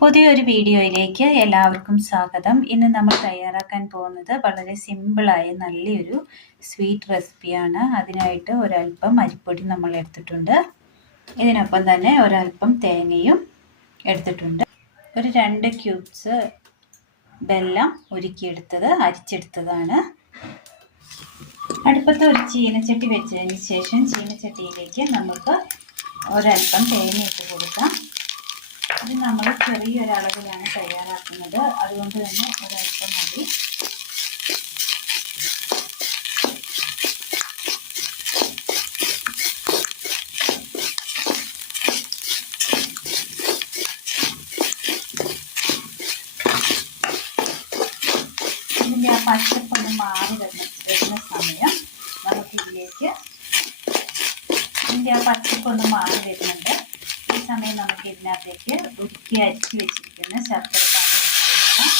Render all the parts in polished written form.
പുതിയൊരു വീഡിയോയിലേക്ക് എല്ലാവർക്കും സ്വാഗതം. ഇന്ന് നമ്മൾ തയ്യാറാക്കാൻ പോകുന്നത് വളരെ സിമ്പിളായ നല്ലൊരു സ്വീറ്റ് റെസിപ്പിയാണ്. അതിനായിട്ട് ഒരല്പം അരിപ്പൊടി നമ്മൾ എടുത്തിട്ടുണ്ട്. ഇതിനൊപ്പം തന്നെ ഒരല്പം തേങ്ങയും എടുത്തിട്ടുണ്ട്. ഒരു 2 ക്യൂബ്സ് വെല്ലം ഉരുക്കിയെടുത്തത് അരിച്ചെടുത്തതാണ്. അടുപ്പത്ത് ഒരു ചീനച്ചട്ടി വെച്ചതിന് ശേഷം ചീനച്ചട്ടിയിലേക്ക് നമുക്ക് ഒരല്പം തേങ്ങ ഇട്ട് കൊടുക്കാം. ഇത് നമ്മൾ ചെറിയൊരളവിലാണ് തയ്യാറാക്കുന്നത്, അതുകൊണ്ട് തന്നെ ഒരല്പം മതി. ഇതിൻ്റെ ആ പച്ചപ്പൊന്ന് മാറി വരുന്ന സമയം നമുക്കിതിലേക്ക് ഇതിൻ്റെ ആ പച്ചപ്പൊന്ന് മാറി വരുന്നുണ്ട്. ഈ സമയം നമുക്ക് ഇതിനകത്തേക്ക് ഉരുക്കി അരിച്ച് വെച്ചിരിക്കുന്ന ശർക്കര പാനി ഒഴിച്ച് കൊടുക്കാം.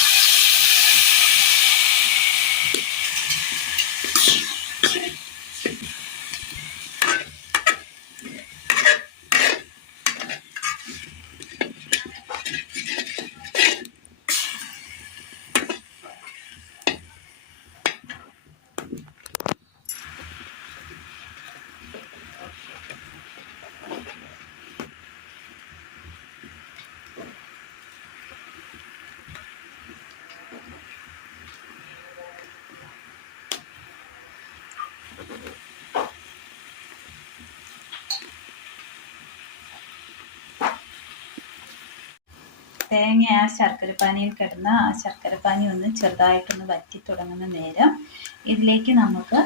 തേങ്ങ ആ ശർക്കരപ്പാനിയിൽ കിടന്ന ആ ശർക്കരപ്പാനി ഒന്ന് ചെറുതായിട്ടൊന്ന് വറ്റി തുടങ്ങുന്ന നേരം ഇതിലേക്ക് നമുക്ക്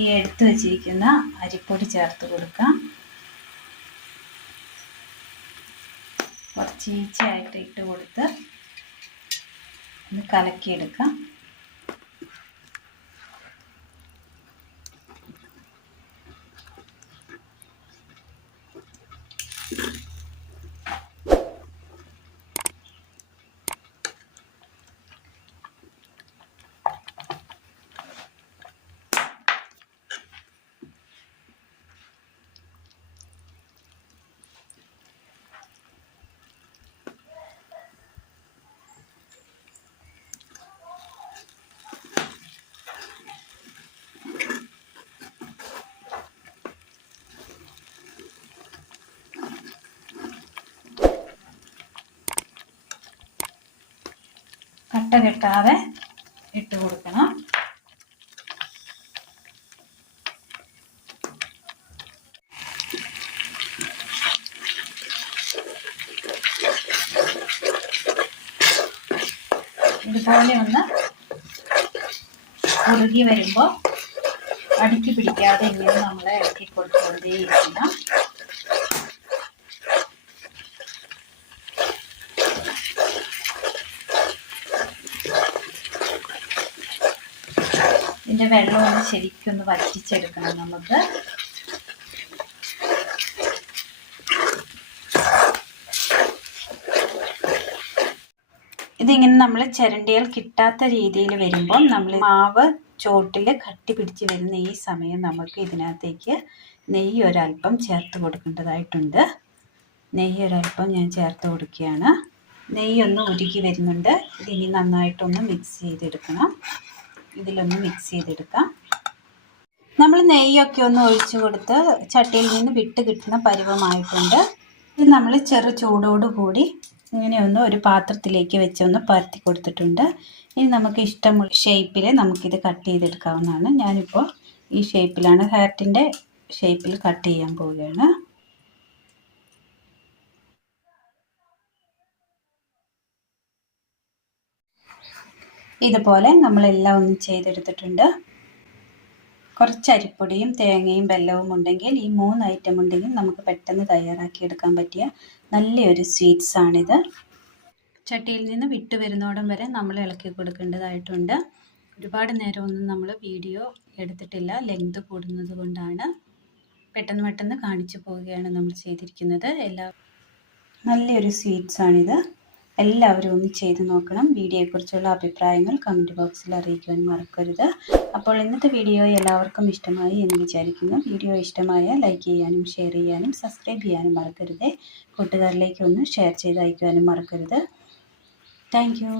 ഈ എടുത്തു വച്ചിരിക്കുന്ന അരിപ്പൊടി ചേർത്ത് കൊടുക്കാം. കുറച്ച് ഈച്ചയായിട്ട് ഇട്ട് കൊടുത്ത് ഒന്ന് കലക്കിയെടുക്കാം. കട്ട കെട്ടാതെ ഇട്ട് കൊടുക്കണം. ഇതുപോലെ ഒന്ന് കുറുകി വരുമ്പോൾ അടുക്കി പിടിക്കാതെ ഇങ്ങനെ നമ്മൾ ഇളക്കി കൊടുത്തുകൊണ്ടേയിരിക്കണം. ഇതിൻ്റെ വെള്ളം ഒന്ന് ശരിക്കൊന്ന് വറ്റിച്ചെടുക്കണം നമുക്ക്. ഇതിങ്ങനെ നമ്മൾ ചിരണ്ടിയാൽ കിട്ടാത്ത രീതിയിൽ വരുമ്പോൾ നമ്മൾ മാവ് ചോട്ടിൽ കട്ടി പിടിച്ച് വരുന്ന ഈ സമയം നമുക്ക് ഇതിനകത്തേക്ക് നെയ്യ് ഒരല്പം ചേർത്ത് കൊടുക്കേണ്ടതായിട്ടുണ്ട്. നെയ്യ് ഒരല്പം ഞാൻ ചേർത്ത് കൊടുക്കുകയാണ്. നെയ്യൊന്ന് ഉരുക്കി വരുന്നുണ്ട്. ഇതിനി നന്നായിട്ടൊന്ന് മിക്സ് ചെയ്തെടുക്കണം. ഇതിലൊന്ന് മിക്സ് ചെയ്തെടുക്കാം. നമ്മൾ നെയ്യൊക്കെ ഒന്ന് ഒഴിച്ചു കൊടുത്ത് ചട്ടിയിൽ നിന്ന് വിട്ട് കിട്ടുന്ന പരുവമായിട്ടുണ്ട്. ഇത് നമ്മൾ ചെറു ചൂടോടുകൂടി ഇങ്ങനെയൊന്ന് ഒരു പാത്രത്തിലേക്ക് വെച്ചൊന്ന് പരത്തി കൊടുത്തിട്ടുണ്ട്. ഇനി നമുക്ക് ഇഷ്ടമുള്ള ഷേപ്പിൽ നമുക്കിത് കട്ട് ചെയ്തെടുക്കാവുന്നതാണ്. ഞാനിപ്പോൾ ഈ ഷേപ്പിലാണ്, ഹാർട്ടിൻ്റെ ഷേപ്പിൽ കട്ട് ചെയ്യാൻ പോവുകയാണ്. ഇതുപോലെ നമ്മളെല്ലാം ഒന്ന് ചെയ്തെടുത്തിട്ടുണ്ട്. കുറച്ച് അരിപ്പൊടിയും തേങ്ങയും വെല്ലവും ഉണ്ടെങ്കിൽ, ഈ 3 ഐറ്റം ഉണ്ടെങ്കിൽ നമുക്ക് പെട്ടെന്ന് തയ്യാറാക്കി എടുക്കാൻ പറ്റിയ നല്ലൊരു സ്വീറ്റ്സാണിത്. ചട്ടിയിൽ നിന്ന് വിട്ട് വരുന്നോടം വരെ നമ്മൾ ഇളക്കി കൊടുക്കേണ്ടതായിട്ടുണ്ട്. ഒരുപാട് നേരമൊന്നും നമ്മൾ വീഡിയോ എടുത്തിട്ടില്ല, ലെങ്ത് കൂടുന്നത് കൊണ്ടാണ്. പെട്ടെന്ന് കാണിച്ചു പോവുകയാണ് നമ്മൾ ചെയ്തിരിക്കുന്നത്. നല്ലൊരു സ്വീറ്റ്സാണിത്. എല്ലാവരും ഒന്ന് ചെയ്ത് നോക്കണം. വീഡിയോയെക്കുറിച്ചുള്ള അഭിപ്രായങ്ങൾ കമൻറ്റ് ബോക്സിൽ അറിയിക്കുവാൻ മറക്കരുത്. അപ്പോൾ ഇന്നത്തെ വീഡിയോ എല്ലാവർക്കും ഇഷ്ടമായി എന്ന് വിചാരിക്കുന്നു. വീഡിയോ ഇഷ്ടമായാൽ ലൈക്ക് ചെയ്യാനും ഷെയർ ചെയ്യാനും സബ്സ്ക്രൈബ് ചെയ്യാനും മറക്കരുത്. കൂട്ടുകാരിലേക്ക് ഒന്ന് ഷെയർ ചെയ്ത് അയക്കുവാനും മറക്കരുത്. Thank you.